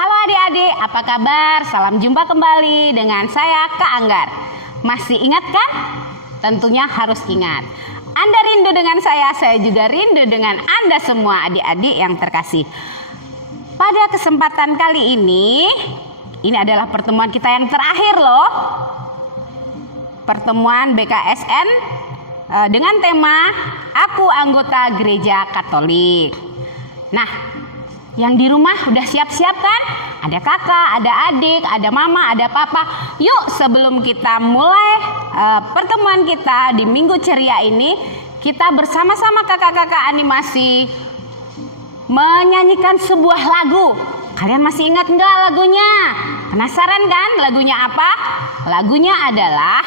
Halo adik-adik, apa kabar? Salam jumpa kembali dengan saya Kak Anggar. Masih ingat kan? Tentunya harus ingat. Anda rindu dengan saya juga rindu dengan Anda semua adik-adik yang terkasih. Pada kesempatan kali ini adalah pertemuan kita yang terakhir loh. Pertemuan BKSN dengan tema Aku Anggota Gereja Katolik. Nah, yang di rumah udah siap-siap kan? Ada kakak, ada adik, ada mama, ada papa. Yuk sebelum kita mulai pertemuan kita di Minggu Ceria ini, kita bersama-sama kakak-kakak animasi menyanyikan sebuah lagu. Kalian masih ingat enggak lagunya? Penasaran kan lagunya apa? Lagunya adalah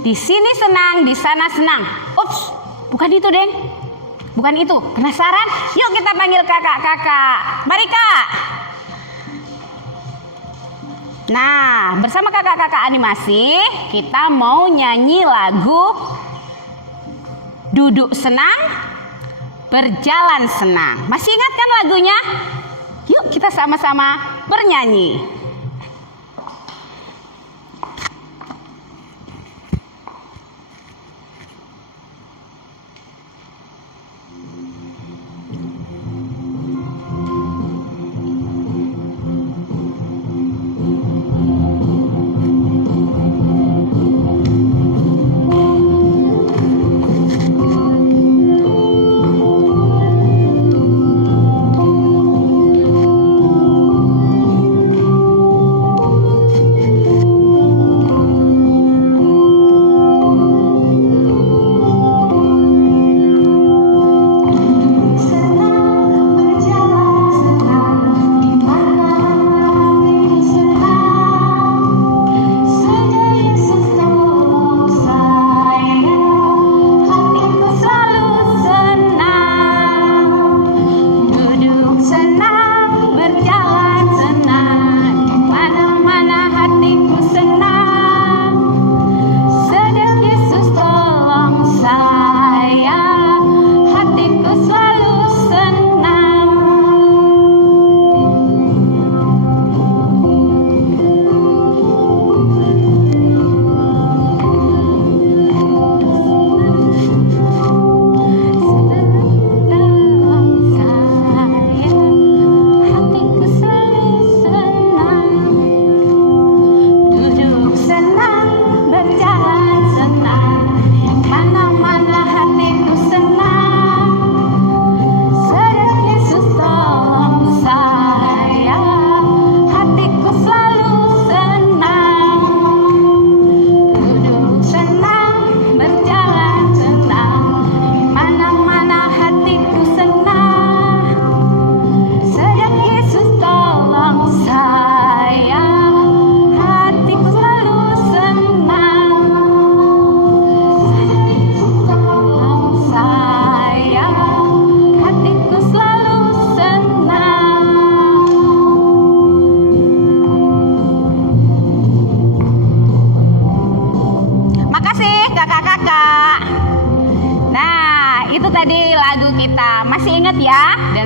Di Sini Senang, di Sana Senang. Ups, bukan itu, Deng. Bukan itu. Penasaran? Yuk kita panggil kakak-kakak. Mari, Kak. Nah, bersama kakak-kakak animasi, kita mau nyanyi lagu Duduk Senang, Berjalan Senang. Masih ingat kan lagunya? Yuk kita sama-sama bernyanyi.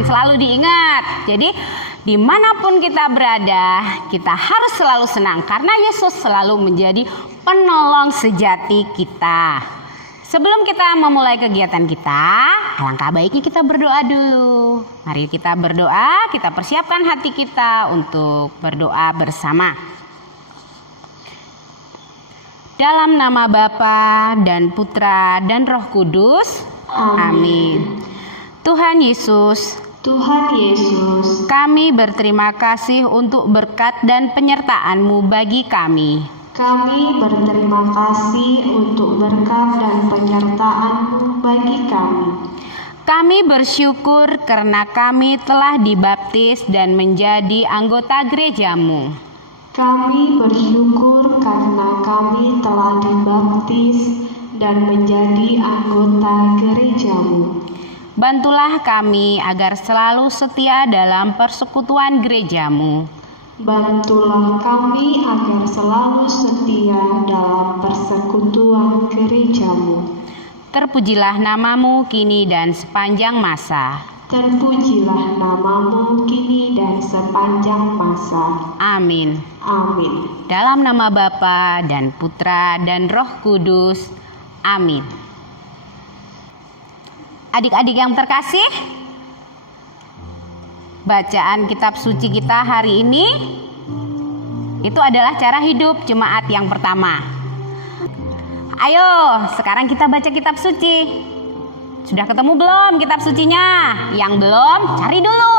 Selalu diingat. Jadi dimanapun kita berada, kita harus selalu senang karena Yesus selalu menjadi penolong sejati kita. Sebelum kita memulai kegiatan kita, alangkah baiknya kita berdoa dulu. Mari kita berdoa, kita persiapkan hati kita untuk berdoa bersama. Dalam nama Bapa dan Putra dan Roh Kudus. Amin. Tuhan Yesus, kami berterima kasih untuk berkat dan penyertaan-Mu bagi kami. Kami berterima kasih untuk berkat dan penyertaan-Mu bagi kami. Kami bersyukur karena kami telah dibaptis dan menjadi anggota gereja-Mu. Kami bersyukur karena kami telah dibaptis dan menjadi anggota gereja-Mu. Bantulah kami agar selalu setia dalam persekutuan gereja-Mu. Bantulah kami agar selalu setia dalam persekutuan gereja-Mu. Terpujilah nama-Mu kini dan sepanjang masa. Terpujilah namamu kini dan sepanjang masa. Amin. Amin. Dalam nama Bapa dan Putra dan Roh Kudus. Amin. Adik-adik yang terkasih, bacaan kitab suci kita hari ini itu adalah cara hidup jemaat yang pertama. Ayo, sekarang kita baca kitab suci. Sudah ketemu belum kitab sucinya? Yang belum, cari dulu.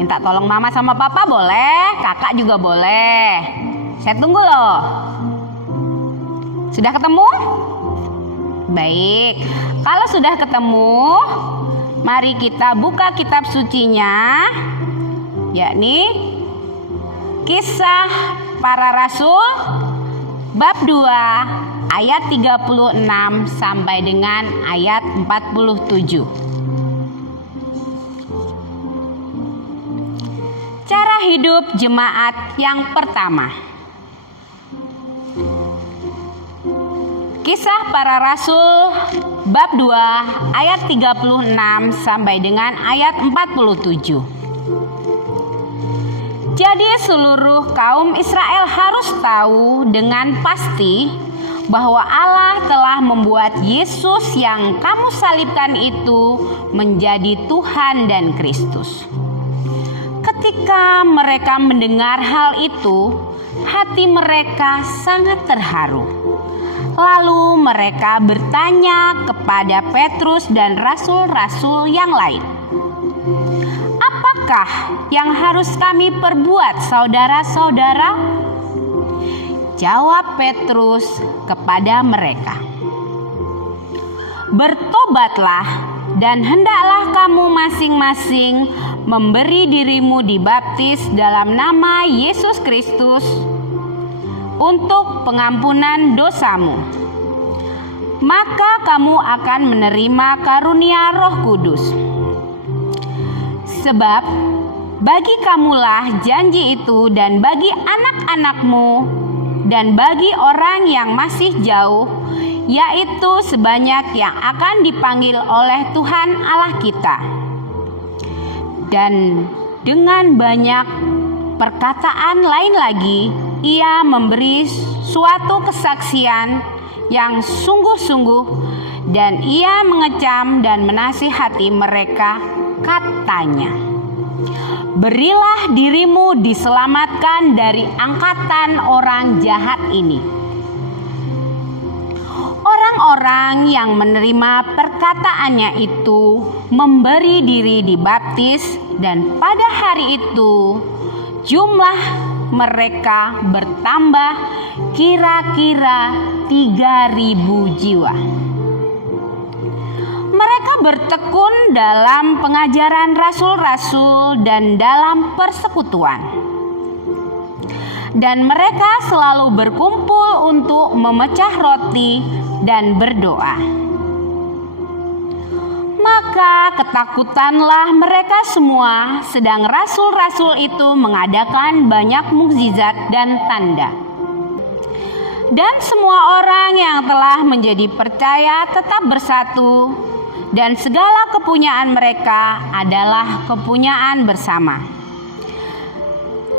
Minta tolong mama sama papa boleh, kakak juga boleh. Saya tunggu loh. Sudah ketemu? Baik, kalau sudah ketemu, mari kita buka kitab sucinya, yakni Kisah Para Rasul bab 2 ayat 36 sampai dengan ayat 47. Cara hidup jemaat yang pertama. Kisah Para Rasul bab 2 ayat 36 sampai dengan ayat 47. Jadi seluruh kaum Israel harus tahu dengan pasti bahwa Allah telah membuat Yesus yang kamu salibkan itu menjadi Tuhan dan Kristus. Ketika mereka mendengar hal itu, hati mereka sangat terharu. Lalu mereka bertanya kepada Petrus dan rasul-rasul yang lain, "Apakah yang harus kami perbuat, saudara-saudara?" Jawab Petrus kepada mereka, "Bertobatlah dan hendaklah kamu masing-masing memberi dirimu dibaptis dalam nama Yesus Kristus untuk pengampunan dosamu. Maka kamu akan menerima karunia Roh Kudus. Sebab bagi kamulah janji itu dan bagi anak-anakmu dan bagi orang yang masih jauh, yaitu sebanyak yang akan dipanggil oleh Tuhan Allah kita." Dan dengan banyak perkataan lain lagi, ia memberi suatu kesaksian yang sungguh-sungguh, dan ia mengecam dan menasihati mereka, katanya, "Berilah dirimu diselamatkan dari angkatan orang jahat ini." Orang-orang yang menerima perkataannya itu memberi diri dibaptis, dan pada hari itu jumlah mereka bertambah kira-kira 3.000 jiwa. Mereka bertekun dalam pengajaran rasul-rasul dan dalam persekutuan. Dan mereka selalu berkumpul untuk memecah roti dan berdoa. Maka ketakutanlah mereka semua, sedang rasul-rasul itu mengadakan banyak mukjizat dan tanda. Dan semua orang yang telah menjadi percaya tetap bersatu, dan segala kepunyaan mereka adalah kepunyaan bersama.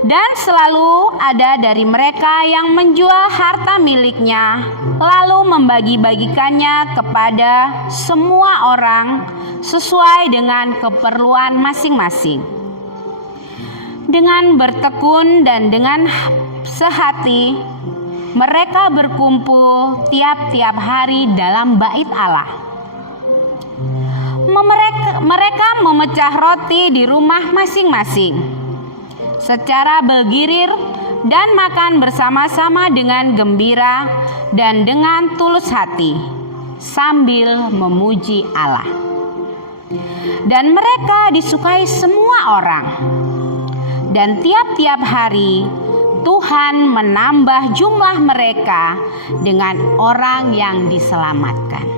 Dan selalu ada dari mereka yang menjual harta miliknya, lalu membagi-bagikannya kepada semua orang sesuai dengan keperluan masing-masing. Dengan bertekun dan dengan sehati, mereka berkumpul tiap-tiap hari dalam bait Allah. Mereka memecah roti di rumah masing-masing secara bergirir dan makan bersama-sama dengan gembira dan dengan tulus hati sambil memuji Allah. Dan mereka disukai semua orang. Dan tiap-tiap hari Tuhan menambah jumlah mereka dengan orang yang diselamatkan.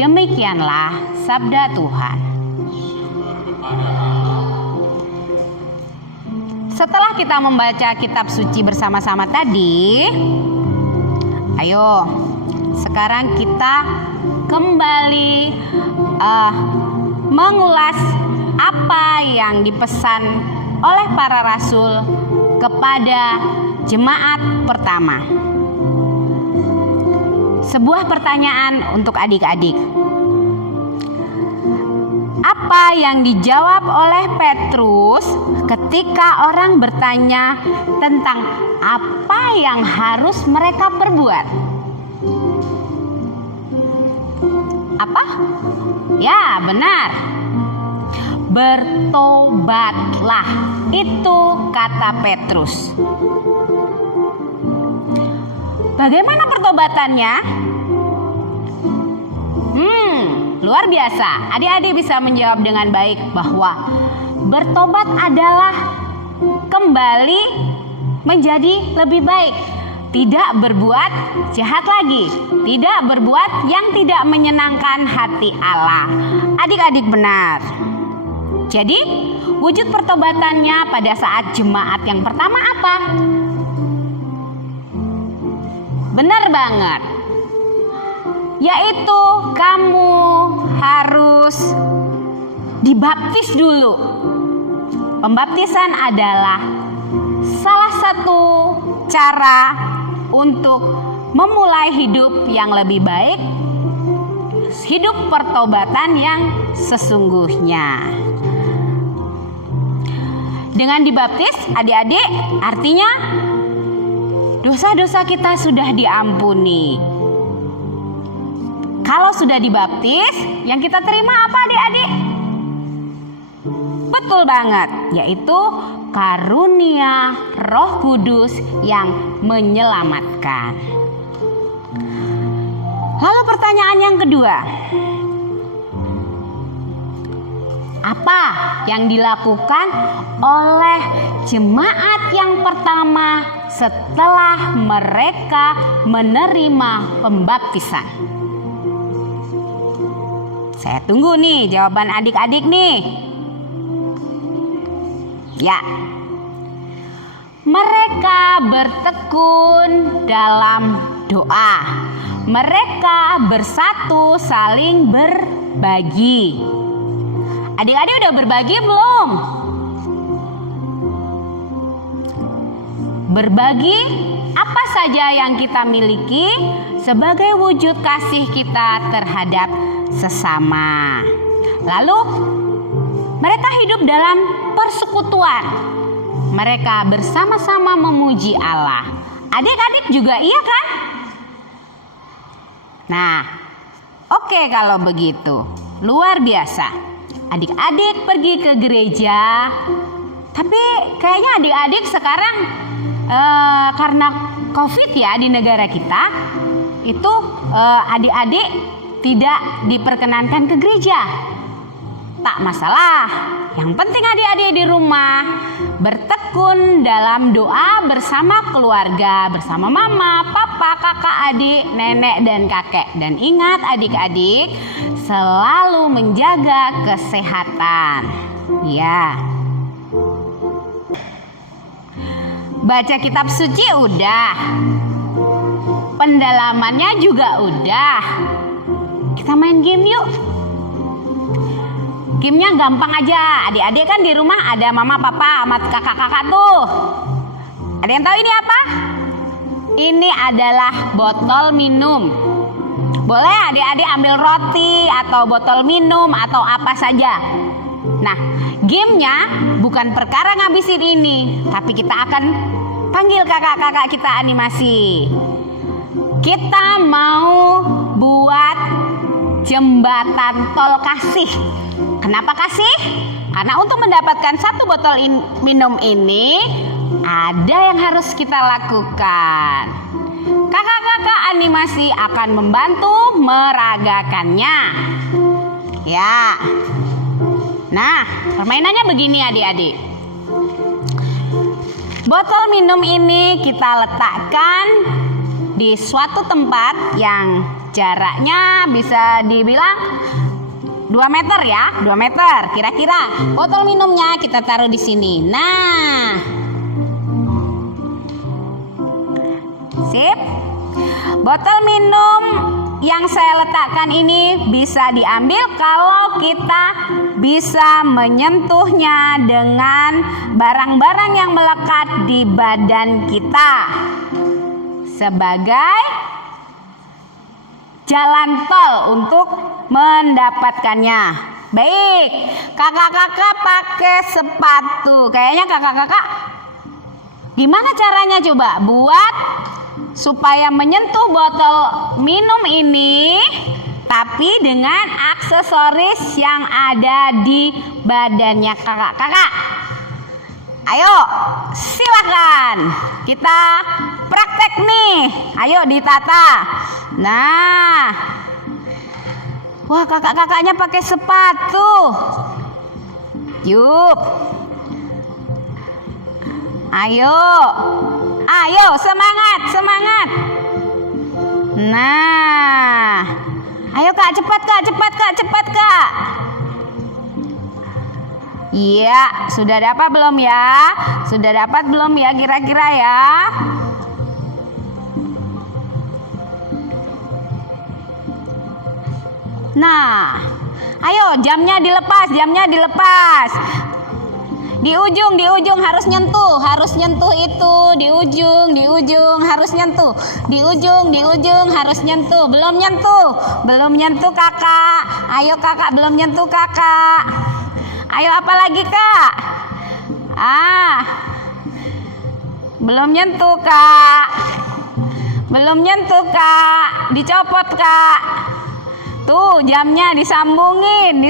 Demikianlah sabda Tuhan. Setelah kita membaca kitab suci bersama-sama tadi, ayo sekarang kita kembali mengulas apa yang dipesan oleh para rasul kepada jemaat pertama. Sebuah pertanyaan untuk adik-adik. Apa yang dijawab oleh Petrus ketika orang bertanya tentang apa yang harus mereka perbuat? Apa? Ya, benar. Bertobatlah. Itu kata Petrus. Bagaimana pertobatannya? Luar biasa. Adik-adik bisa menjawab dengan baik bahwa bertobat adalah kembali menjadi lebih baik. Tidak berbuat jahat lagi. Tidak berbuat yang tidak menyenangkan hati Allah. Adik-adik benar. Jadi, wujud pertobatannya pada saat jemaat yang pertama apa? Benar banget. Yaitu kamu harus dibaptis dulu. Pembaptisan adalah salah satu cara untuk memulai hidup yang lebih baik, hidup pertobatan yang sesungguhnya. Dengan dibaptis, adik-adik, artinya dosa-dosa kita sudah diampuni. Kalau sudah dibaptis, yang kita terima apa adik-adik? Betul banget, yaitu karunia Roh Kudus yang menyelamatkan. Lalu pertanyaan yang kedua. Apa yang dilakukan oleh jemaat yang pertama setelah mereka menerima pembaptisan? Saya tunggu nih jawaban adik-adik nih. Ya. Mereka bertekun dalam doa. Mereka bersatu saling berbagi. Adik-adik udah berbagi belum? Berbagi apa saja yang kita miliki sebagai wujud kasih kita terhadap sesama. Lalu mereka hidup dalam persekutuan. Mereka bersama-sama memuji Allah. Adik-adik juga iya kan? Nah, oke kalau begitu. Luar biasa. Adik-adik pergi ke gereja. Tapi kayaknya adik-adik sekarang karena COVID ya di negara kita, itu adik-adik tidak diperkenankan ke gereja. Tak masalah. Yang penting adik-adik di rumah bertekun dalam doa bersama keluarga, bersama mama, papa, kakak, adik, nenek, dan kakek. Dan ingat adik-adik, selalu menjaga kesehatan. Ya. Baca kitab suci udah. Pendalamannya juga udah. Kita main game yuk. Gamenya gampang aja. Adik-adik kan di rumah ada mama, papa, sama kakak-kakak tuh. Ada yang tahu ini apa? Ini adalah botol minum. Boleh adik-adik ambil roti atau botol minum atau apa saja. Nah, gamenya bukan perkara ngabisin ini, tapi kita akan panggil kakak-kakak kita animasi. Kita mau buat jembatan tol kasih. Kenapa kasih? Karena untuk mendapatkan satu botol minum ini ada yang harus kita lakukan. Kakak-kakak animasi akan membantu meragakannya. Ya. Nah, permainannya begini adik-adik. Botol minum ini kita letakkan di suatu tempat yang jaraknya bisa dibilang 2 meter ya, 2 meter kira-kira. Botol minumnya kita taruh di sini. Nah, sip. Botol minum yang saya letakkan ini bisa diambil kalau kita bisa menyentuhnya dengan barang-barang yang melekat di badan kita sebagai jalan tol untuk mendapatkannya. Baik, kakak-kakak pakai sepatu. Kayaknya kakak-kakak gimana caranya coba buat supaya menyentuh botol minum ini tapi dengan aksesoris yang ada di badannya kakak-kakak. Ayo silakan kita praktek nih. Ayo ditata. Nah, wah kakak-kakaknya pakai sepatu. Yuk, ayo semangat. Nah, ayo kak, cepat kak. Iya, sudah dapat belum ya? Kira-kira ya? Nah, ayo jamnya dilepas. Di ujung harus nyentuh itu, di ujung harus nyentuh. Di ujung harus nyentuh. Belum nyentuh kakak. Ayo kakak, belum nyentuh kakak. Ayo apa lagi kak? Belum nyentuh kak. Dicopot kak. Tuh jamnya disambungin.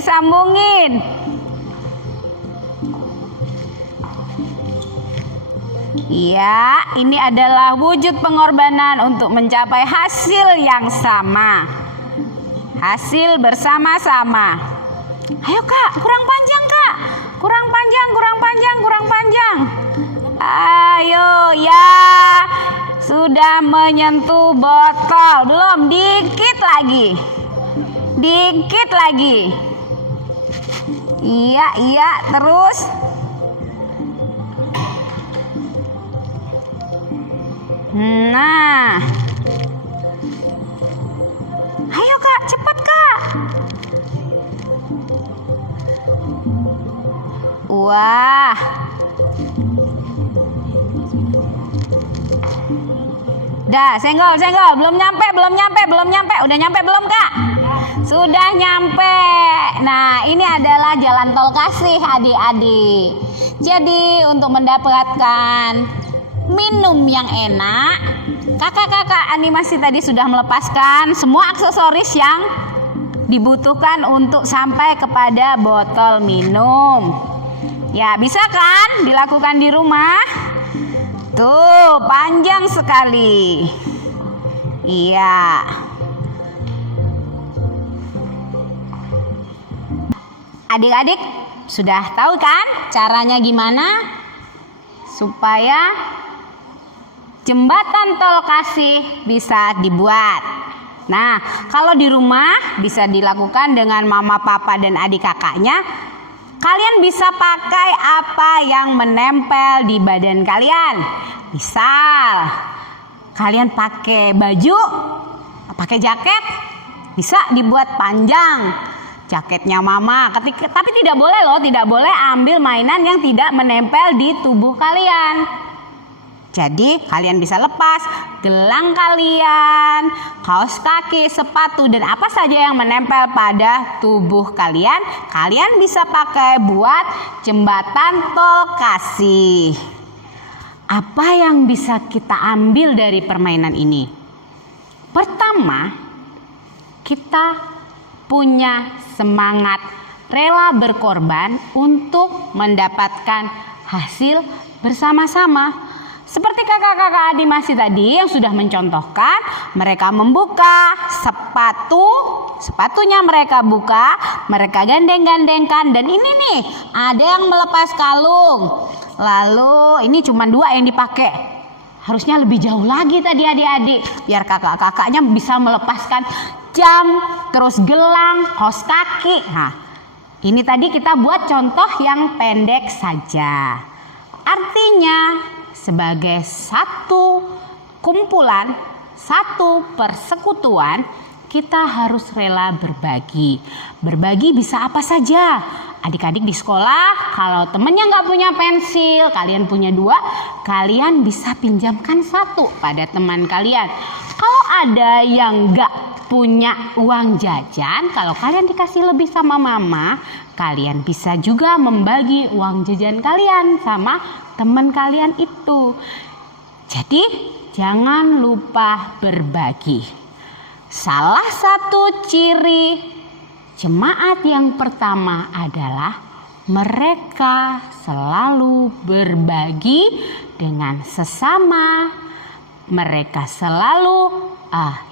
Iya, ini adalah wujud pengorbanan untuk mencapai hasil yang sama. Hasil bersama-sama. Ayo kak, kurang panjang kak. Kurang panjang. Ayo ya. Sudah menyentuh botol. Belum, dikit lagi. Iya, terus. Nah. Ayo kak, cepat kak. Wah. Dah, senggol. Belum nyampe. Udah nyampe belum kak? Sudah nyampe. Nah, ini adalah jalan tol kasih adik-adik. Jadi untuk mendapatkan minum yang enak, kakak-kakak animasi tadi sudah melepaskan semua aksesoris yang dibutuhkan untuk sampai kepada botol minum. Ya, bisa kan dilakukan di rumah? Tuh, panjang sekali. Iya. Adik-adik sudah tahu kan caranya gimana supaya jembatan tol kasih bisa dibuat. Nah, kalau di rumah bisa dilakukan dengan mama, papa, dan adik kakaknya. Kalian bisa pakai apa yang menempel di badan kalian. Misal, kalian pakai baju, pakai jaket, bisa dibuat panjang. Jaketnya mama, tapi tidak boleh ambil mainan yang tidak menempel di tubuh kalian. Jadi kalian bisa lepas gelang kalian, kaos kaki, sepatu, dan apa saja yang menempel pada tubuh kalian. Kalian bisa pakai buat jembatan tol kasih. Apa yang bisa kita ambil dari permainan ini? Pertama, kita punya semangat rela berkorban untuk mendapatkan hasil bersama-sama. Seperti kakak-kakak animasi tadi yang sudah mencontohkan, mereka membuka sepatunya mereka buka, mereka gandeng-gandengkan, dan ini nih ada yang melepas kalung. Lalu ini cuma 2 yang dipakai. Harusnya lebih jauh lagi tadi adik-adik, biar kakak-kakaknya bisa melepaskan jam, terus gelang, kaos kaki. Nah, ini tadi kita buat contoh yang pendek saja. Artinya sebagai satu kumpulan, satu persekutuan, kita harus rela berbagi. Berbagi bisa apa saja. Adik-adik di sekolah, kalau temennya nggak punya pensil, kalian punya 2, kalian bisa pinjamkan 1 pada teman kalian. Kalau ada yang nggak punya uang jajan, kalau kalian dikasih lebih sama mama, kalian bisa juga membagi uang jajan kalian sama teman kalian itu. Jadi jangan lupa berbagi. Salah satu ciri jemaat yang pertama adalah mereka selalu berbagi dengan sesama. Mereka selalu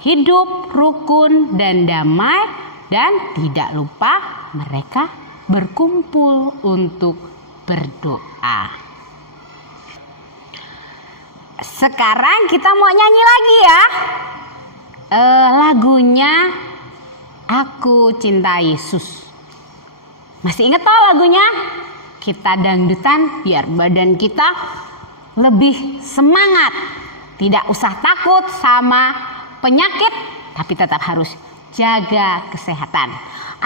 hidup rukun dan damai, dan tidak lupa mereka berkumpul untuk berdoa. Sekarang kita mau nyanyi lagi ya. Lagunya Aku Cinta Yesus. Masih ingat toh lagunya? Kita dangdutan biar badan kita lebih semangat. Tidak usah takut sama penyakit, tapi tetap harus jaga kesehatan.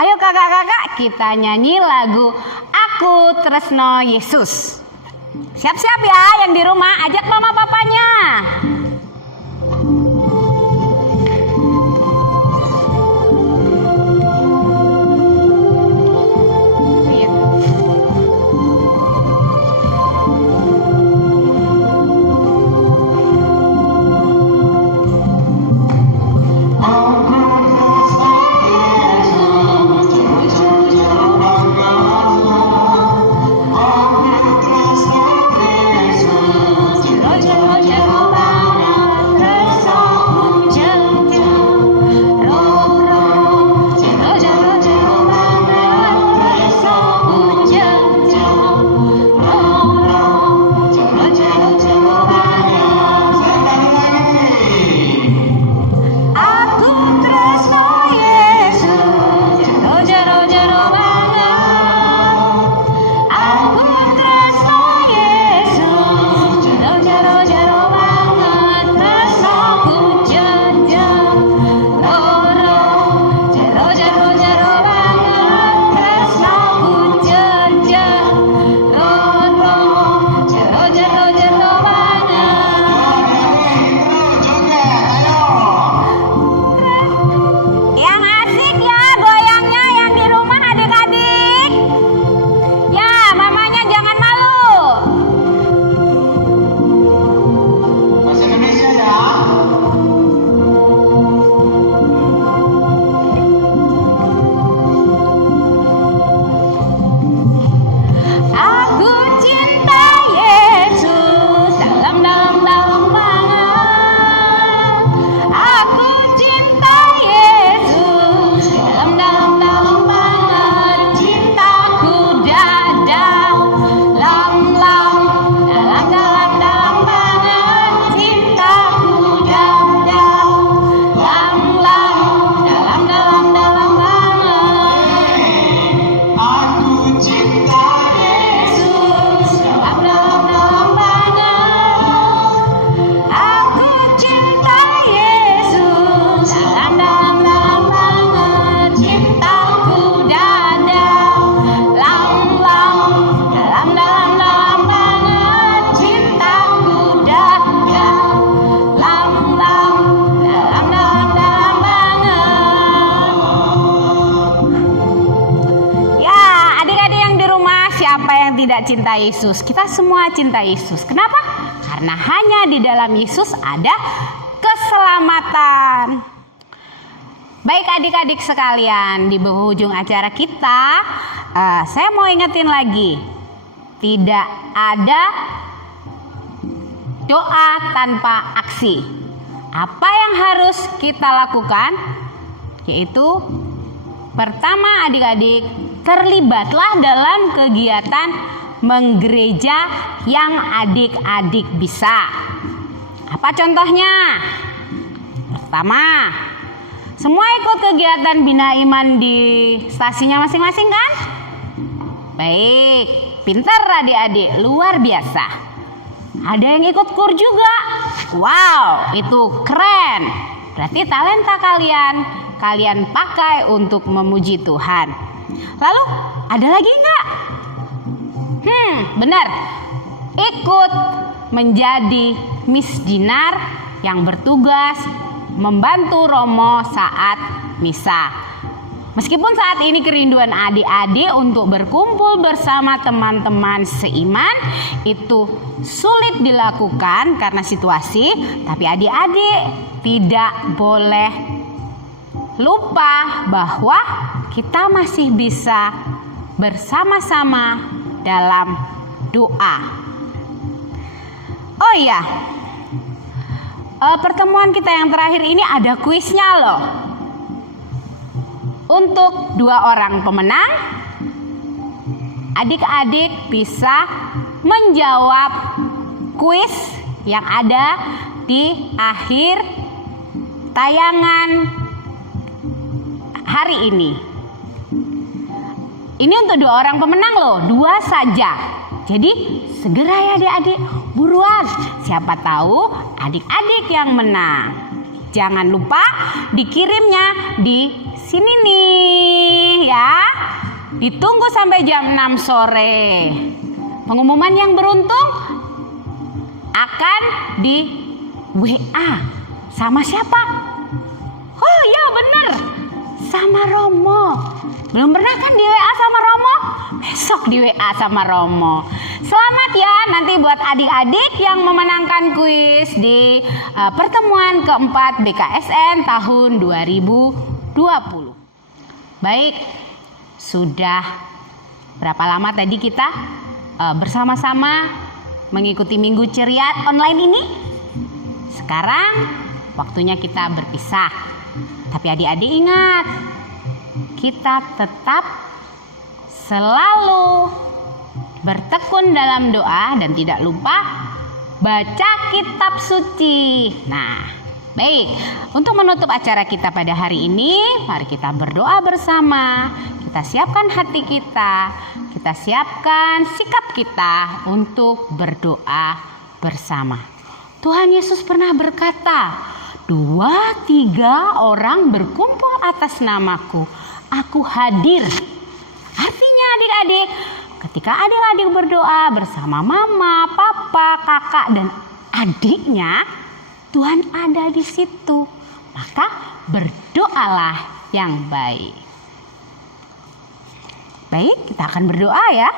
Ayo kakak-kakak, kita nyanyi lagu Aku Tresno Yesus. Siap-siap ya yang di rumah, ajak mama papanya. Cinta Yesus. Kita semua cinta Yesus. Kenapa? Karena hanya di dalam Yesus ada keselamatan. Baik adik-adik sekalian, di penghujung acara kita, saya mau ingetin lagi, tidak ada doa tanpa aksi. Apa yang harus kita lakukan? Yaitu pertama, adik-adik, terlibatlah dalam kegiatan menggereja yang adik-adik bisa. Apa contohnya? Pertama, semua ikut kegiatan Bina Iman di stasiunnya masing-masing kan? Baik, pintar adik-adik, luar biasa. Ada yang ikut kur juga. Wow, itu keren. Berarti talenta kalian kalian pakai untuk memuji Tuhan. Lalu ada lagi enggak? Benar. Ikut menjadi Miss Dinar yang bertugas membantu Romo saat misa. Meskipun saat ini kerinduan adik-adik untuk berkumpul bersama teman-teman seiman itu sulit dilakukan karena situasi, tapi adik-adik tidak boleh lupa bahwa kita masih bisa bersama-sama dalam doa. Oh iya, pertemuan kita yang terakhir ini ada kuisnya loh. Untuk 2 orang pemenang, adik-adik bisa menjawab kuis yang ada di akhir tayangan hari ini. Ini untuk 2 orang pemenang loh, 2 saja. Jadi segera ya adik-adik, buruan. Siapa tahu adik-adik yang menang. Jangan lupa dikirimnya di sini nih ya. Ditunggu sampai jam 6 sore. Pengumuman yang beruntung akan di WA. Sama siapa? Oh ya benar, sama Romo. Belum pernah kan di WA sama Romo? Besok di WA sama Romo. Selamat ya nanti buat adik-adik yang memenangkan kuis di pertemuan keempat BKSN tahun 2020. Baik, sudah berapa lama tadi kita bersama-sama mengikuti Minggu Ceria online ini? Sekarang waktunya kita berpisah. Tapi adik-adik ingat, kita tetap selalu bertekun dalam doa dan tidak lupa baca kitab suci. Nah, baik, untuk menutup acara kita pada hari ini, mari kita berdoa bersama. Kita siapkan hati kita siapkan sikap kita untuk berdoa bersama. Tuhan Yesus pernah berkata, 2-3 orang berkumpul atas namaku, aku hadir. Artinya adik-adik, ketika adik-adik berdoa bersama mama, papa, kakak, dan adiknya, Tuhan ada di situ. Maka berdoalah yang baik. Baik, kita akan berdoa ya.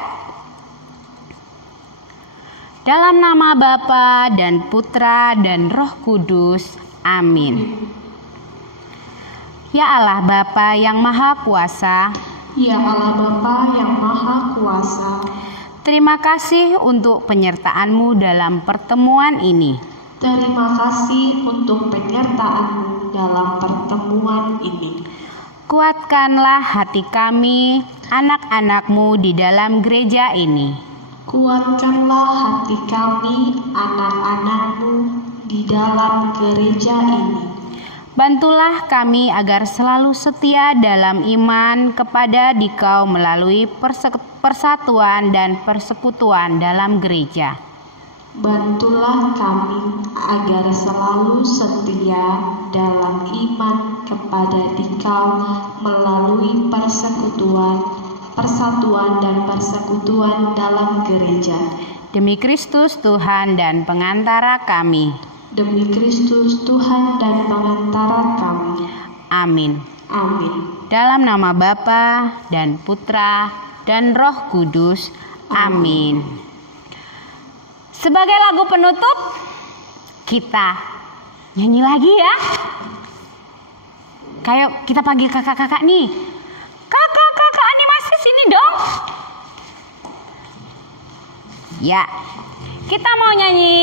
Dalam nama Bapa dan Putra dan Roh Kudus. Amin. Ya Allah Bapa yang Maha Kuasa, Ya Allah Bapa yang Maha Kuasa, terima kasih untuk penyertaan-Mu dalam pertemuan ini. terima kasih untuk penyertaan-Mu dalam pertemuan ini. Kuatkanlah hati kami, anak-anak-Mu di dalam gereja ini. Kuatkanlah hati kami, anak-anak-Mu di dalam gereja ini. Bantulah kami agar selalu setia dalam iman kepada Dikau melalui persatuan dan persekutuan dalam gereja. Bantulah kami agar selalu setia dalam iman kepada Dikau melalui persatuan dan persekutuan dalam gereja. Demi Kristus Tuhan dan pengantara kami. Demi Kristus Tuhan dan pengantara kami. Amin. Amin. Dalam nama Bapa dan Putra dan Roh Kudus. Amin. Sebagai lagu penutup, kita nyanyi lagi ya. Kayak kita panggil kakak-kakak nih. Kakak-kakak animasi sini dong. Ya, kita mau nyanyi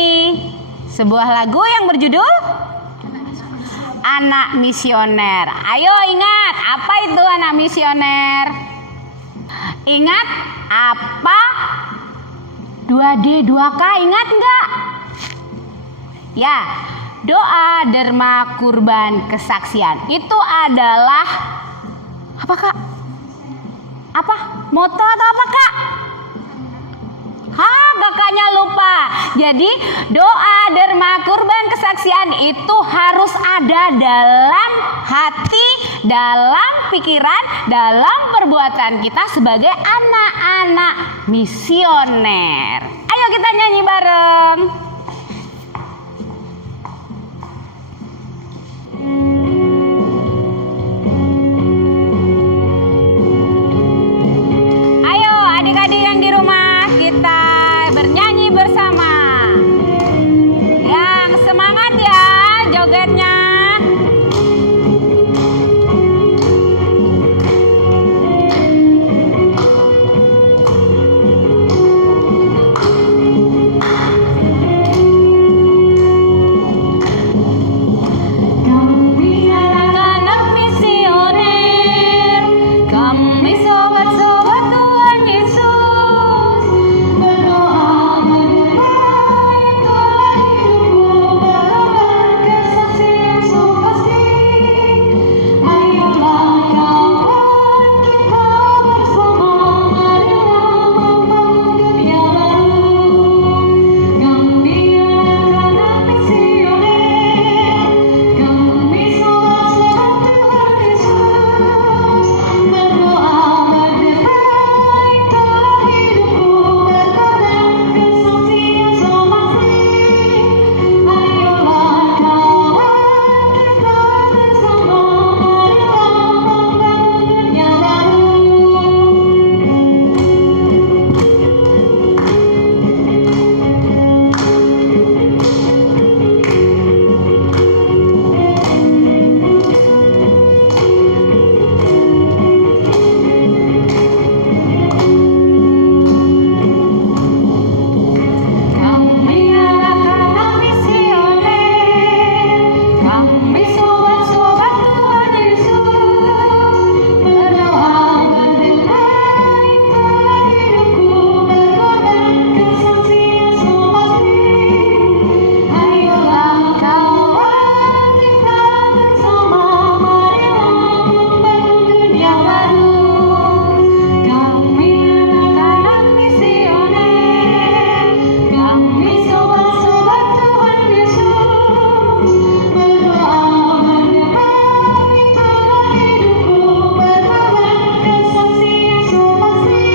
sebuah lagu yang berjudul Anak Misioner. Ayo ingat, apa itu anak misioner? Ingat apa? 2D 2K, ingat enggak? Ya, doa, derma, kurban, kesaksian. Itu adalah apa Kak? Apa? Moto atau apa Kak? Kakaknya lupa. Jadi doa, derma, kurban, kesaksian itu harus ada dalam hati, dalam pikiran, dalam perbuatan kita sebagai anak-anak misioner. Ayo kita nyanyi bareng. Ayo adik-adik yang di rumah, kita bernyanyi bersama. Yang semangat ya jogetnya. Kami anak-anak misioner, kami sobat-sobat Tuhan Yesus, berdoa menyembah Tuhan hidupku, berkorban kesaksian so pasti. Ayolah kawan, kita bersama, marilah membangun dunia baru. Kami anak-anak misioner, kami sobat-sobat Tuhan Yesus, berdoa menyembah Tuhan hidupku, berkorban kesaksian so pasti. Ayolah kawan, kita bersama, marilah membangun dunia baru. Kami anak-anak misioner, kami sobat-sobat Tuhan Yesus, berdoa menyembah Tuhan hidupku, berkorban kesaksian so pasti. Ayolah kawan, kita bersama, marilah membangun dunia baru. Kami anak-anak misioner, kami sobat-sobat Tuhan Yesus, berdoa menyembah Tuhan hidupku, berkorban kesaksian so pasti.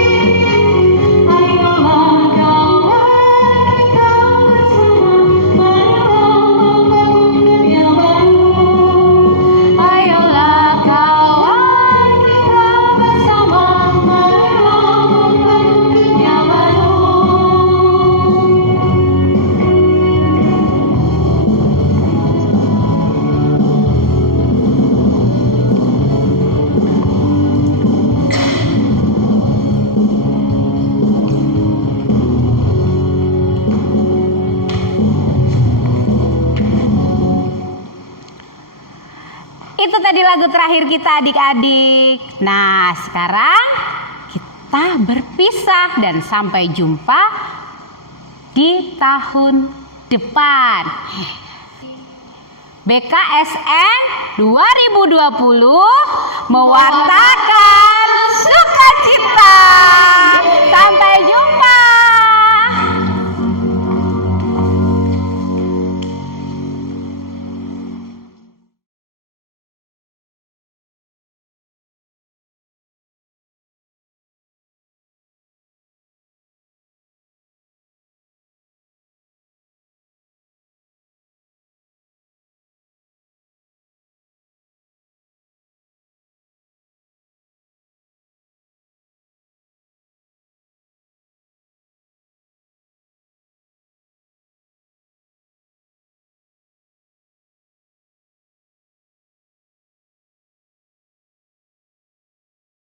Ayolah kawan, kita bersama, marilah membangun dunia baru. Ayolah kawan, kita bersama, marilah membangun dunia baru. Itu tadi lagu terakhir kita adik-adik. Nah sekarang kita berpisah dan sampai jumpa di tahun depan. BKSN 2020 mewartakan